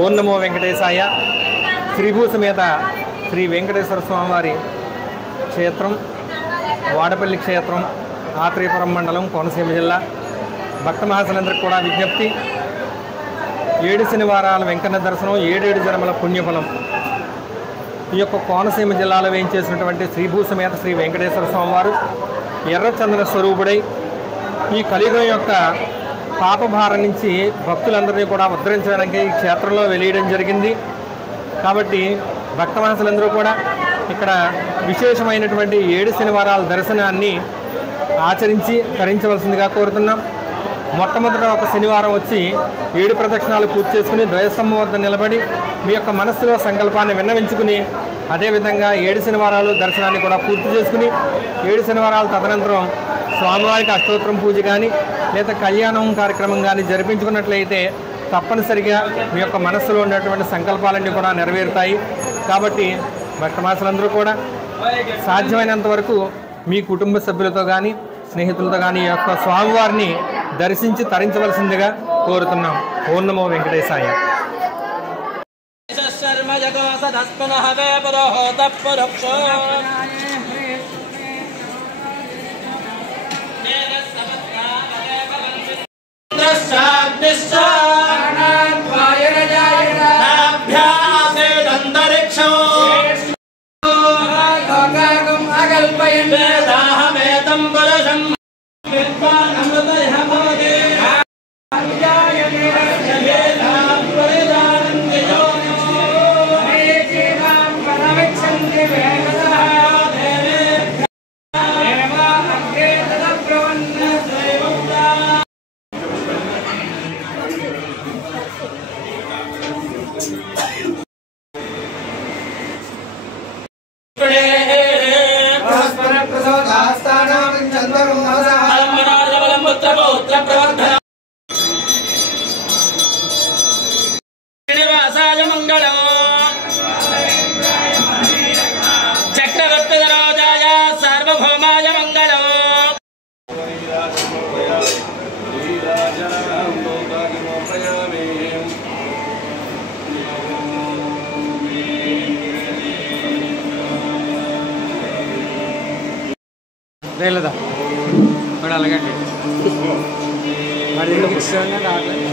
ఓం నమో వెంకటేశాయ. శ్రీభూ సమేత శ్రీ వెంకటేశ్వర స్వామివారి క్షేత్రం వాడపల్లి క్షేత్రం, ఆత్రేయపురం మండలం, కోనసీమ జిల్లా. భక్త మహాశలందరికీ కూడా విజ్ఞప్తి, 7 శనివారాల వెంకన్న దర్శనం, 7 జన్మల పుణ్యఫలం. ఈ యొక్క కోనసీమ జిల్లాలో వేయించేసినటువంటి శ్రీభూ సమేత శ్రీ వెంకటేశ్వర స్వామివారు ఎర్రచంద్ర స్వరూపుడై ఈ కలియుగం యొక్క పాపభారం నుంచి భక్తులందరినీ కూడా ఉద్ధరించడానికి ఈ క్షేత్రంలో వెలియడం జరిగింది. కాబట్టి భక్తమాసులందరూ కూడా ఇక్కడ విశేషమైనటువంటి 7 శనివారాల దర్శనాన్ని ఆచరించి తరించవలసిందిగా కోరుతున్నాం. మొట్టమొదట ఒక శనివారం వచ్చి 7 ప్రదక్షిణాలు పూర్తి చేసుకుని ద్వయస్తంభం వద్ద నిలబడి మీ యొక్క మనస్సులో సంకల్పాన్ని విన్నవించుకుని, అదేవిధంగా 7 శనివారాలు దర్శనాన్ని కూడా పూర్తి చేసుకుని 7 శనివారాల తదనంతరం స్వామివారికి అష్టోత్తరం పూజ కానీ లేదా కళ్యాణం కార్యక్రమం కానీ జరిపించుకున్నట్లయితే తప్పనిసరిగా మీ యొక్క మనస్సులో ఉన్నటువంటి సంకల్పాలన్నీ కూడా నెరవేరుతాయి. కాబట్టి భక్తమాసులందరూ కూడా సాధ్యమైనంత వరకు మీ కుటుంబ సభ్యులతో కానీ స్నేహితులతో కానీ ఈ యొక్క స్వామివారిని దర్శించి తరించవలసిందిగా కోరుతున్నాం. ఓం నమో వెంకటేశాయ. చక్రవర్తి రాజాయ సార్వభౌమాయ మంగళం. లేదా వాడు అలాగండి వాడు ఎందుకు ఇష్టం రావట్లేదు.